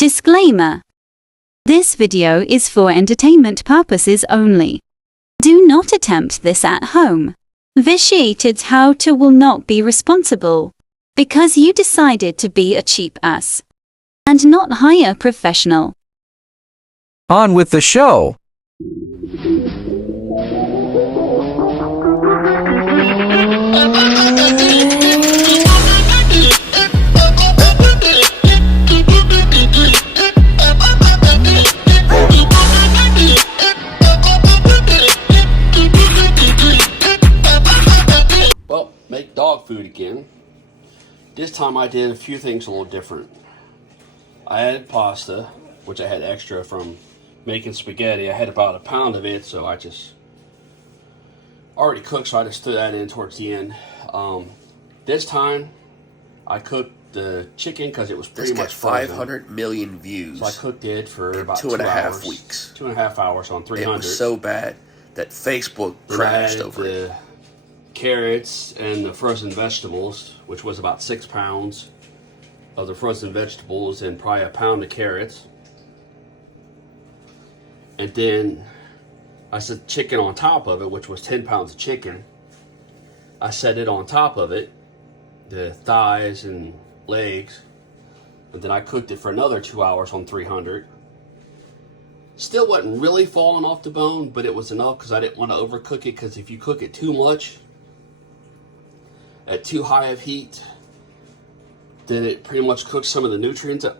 Disclaimer. This video is for entertainment purposes only. Do not attempt this at home. Vitiated how to will not be responsible because you decided to be a cheap ass and not hire a professional. On with the show. Well, make dog food again. This time I did a few things a little different. I added pasta, which I had extra from making spaghetti. I had about a pound of it, so I just already cooked, so I just threw that in towards the end. This time I cooked the chicken because it was pretty much frozen. 500 million views. So I cooked it for about 2.5 weeks. 2.5 hours on 300. It was so bad that Facebook crashed over it. The carrots and the frozen vegetables, which was about 6 pounds of the frozen vegetables and probably a pound of carrots. And then I set chicken on top of it, which was 10 pounds of chicken. I set it on top of it, the thighs and legs, and then I cooked it for another 2 hours on 300. Still wasn't really falling off the bone, but it was enough because I didn't want to overcook it, because if you cook it too much at too high of heat, then it pretty much cooks some of the nutrients out,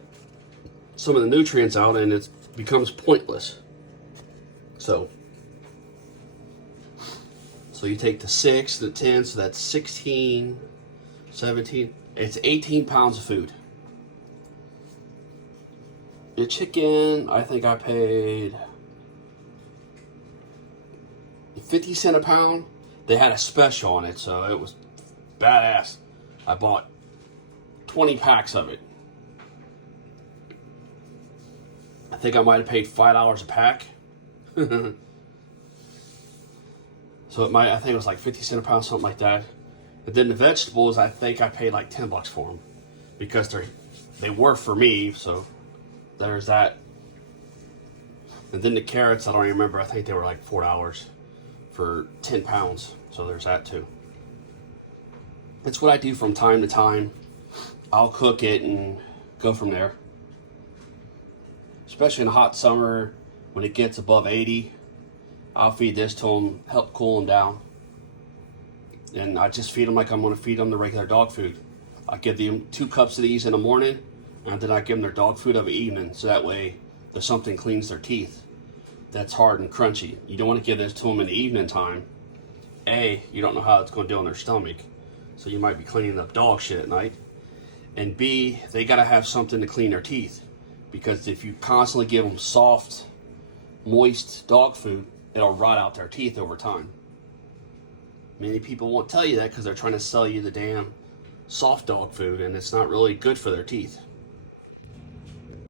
and it becomes pointless. So you take the 6, the 10, so that's 16, 17, it's 18 pounds of food. The chicken, I think I paid 50 cents a pound. They had a special on it, so it was badass. I bought 20 packs of it. I think I might have paid $5 a pack. So I think it was like 50 cents a pound, something like that. But then the vegetables, I think I paid like $10 for them because they were for me. So there's that. And then the carrots, I don't remember. I think they were like $4 for 10 pounds. So there's that too. It's what I do from time to time. I'll cook it and go from there. Especially in the hot summer when it gets above 80. I'll feed this to them, help cool them down. And I just feed them like I'm going to feed them the regular dog food. I give them 2 cups of these in the morning, and then I give them their dog food of the evening, so that way there's something cleans their teeth that's hard and crunchy. You don't want to give this to them in the evening time. A, you don't know how it's going to do on their stomach, so you might be cleaning up dog shit at night. And B, they got to have something to clean their teeth, because if you constantly give them soft, moist dog food, it'll rot out their teeth over time. Many people won't tell you that because they're trying to sell you the damn soft dog food, and it's not really good for their teeth.